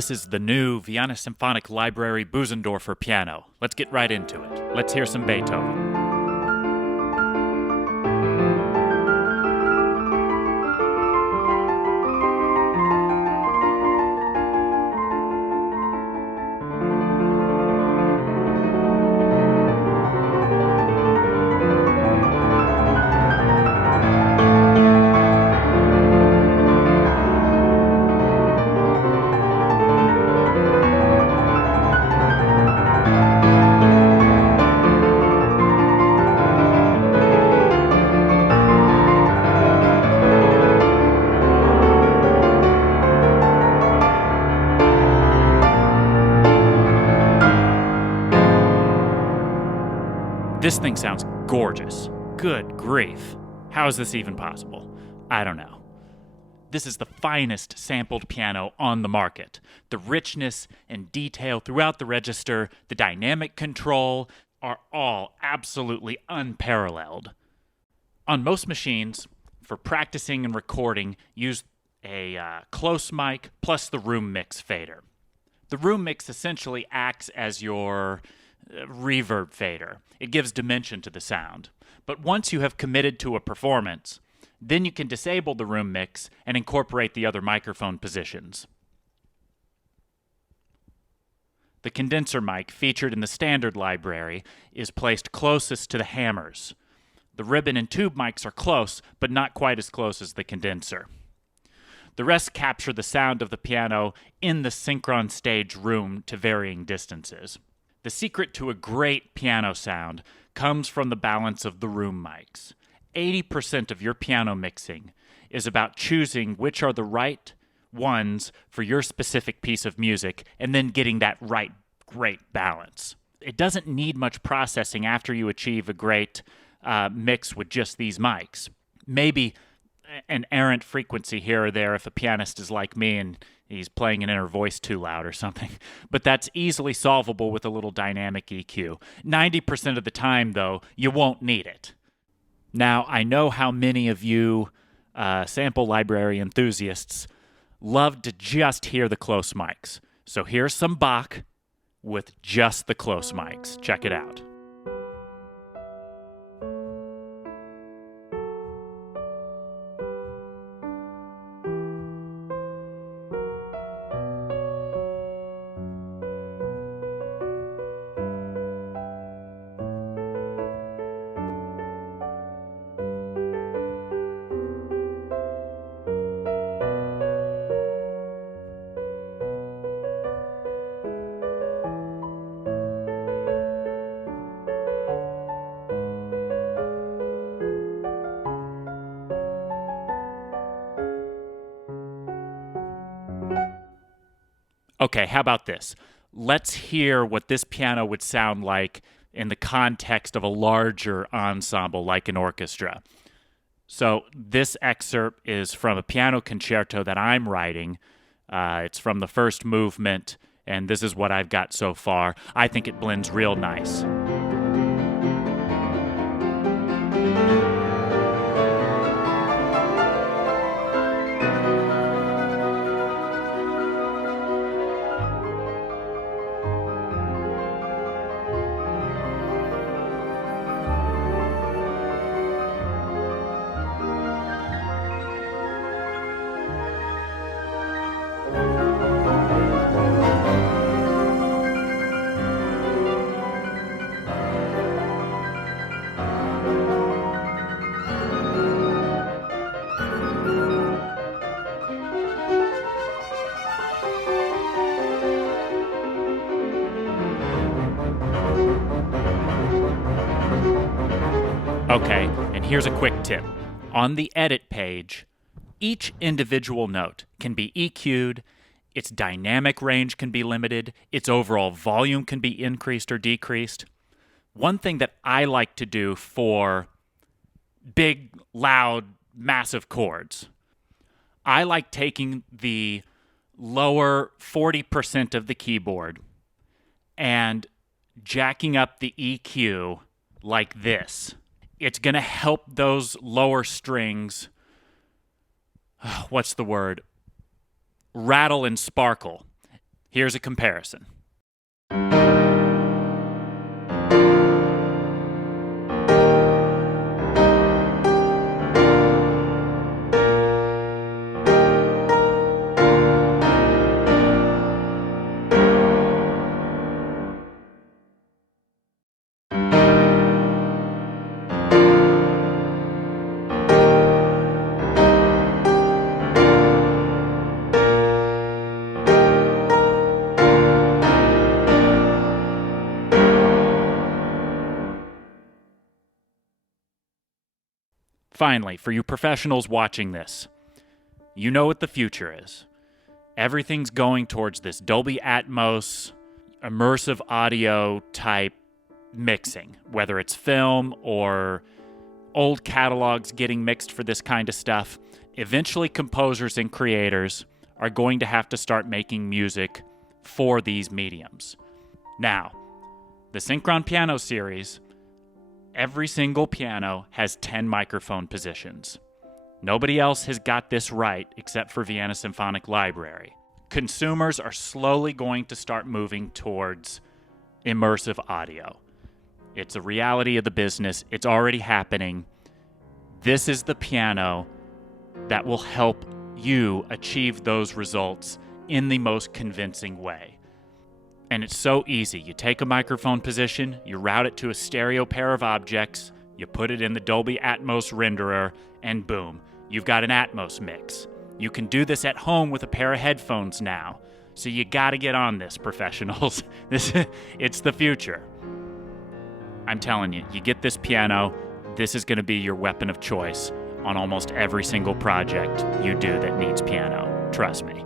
This is the new Vienna Symphonic Library Bösendorfer piano. Let's get right into it. Let's hear some Beethoven. This thing sounds gorgeous. Good grief. How is this even possible? I don't know. This is the finest sampled piano on the market. The richness and detail throughout the register, the dynamic control, are all absolutely unparalleled. On most machines, for practicing and recording, use a close mic plus the room mix fader. The room mix essentially acts as your reverb fader. It gives dimension to the sound. But once you have committed to a performance, then you can disable the room mix and incorporate the other microphone positions. The condenser mic featured in the standard library is placed closest to the hammers. The ribbon and tube mics are close, but not quite as close as the condenser. The rest capture the sound of the piano in the synchron stage room to varying distances. The secret to a great piano sound comes from the balance of the room mics. 80% of your piano mixing is about choosing which are the right ones for your specific piece of music and then getting that right, great balance. It doesn't need much processing after you achieve a great mix with just these mics. Maybe an errant frequency here or there if a pianist is like me and he's playing an inner voice too loud or something. But that's easily solvable with a little dynamic EQ. 90% of the time, though, you won't need it. Now, I know how many of you sample library enthusiasts love to just hear the close mics. So here's some Bach with just the close mics. Check it out. Okay, how about this? Let's hear what this piano would sound like in the context of a larger ensemble like an orchestra. So this excerpt is from a piano concerto that I'm writing. It's from the first movement, and this is what I've got so far. I think it blends real nice. Okay, and here's a quick tip. On the edit page, each individual note can be EQ'd, its dynamic range can be limited, its overall volume can be increased or decreased. One thing that I like to do for big, loud, massive chords, I like taking the lower 40% of the keyboard and jacking up the EQ like this. It's going to help those lower strings, rattle and sparkle. Here's a comparison. Finally, for you professionals watching this, you know what the future is. Everything's going towards this Dolby Atmos, immersive audio type mixing, whether it's film or old catalogs getting mixed for this kind of stuff. Eventually, composers and creators are going to have to start making music for these mediums. Now, the Synchron Piano series, every single piano has 10 microphone positions. Nobody else has got this right except for Vienna Symphonic Library. Consumers are slowly going to start moving towards immersive audio. It's a reality of the business. It's already happening. This is the piano that will help you achieve those results in the most convincing way. And it's so easy. You take a microphone position, you route it to a stereo pair of objects, you put it in the Dolby Atmos renderer, and boom, you've got an Atmos mix. You can do this at home with a pair of headphones now. So you gotta get on this, professionals. It's the future. I'm telling you, you get this piano, this is gonna be your weapon of choice on almost every single project you do that needs piano. Trust me.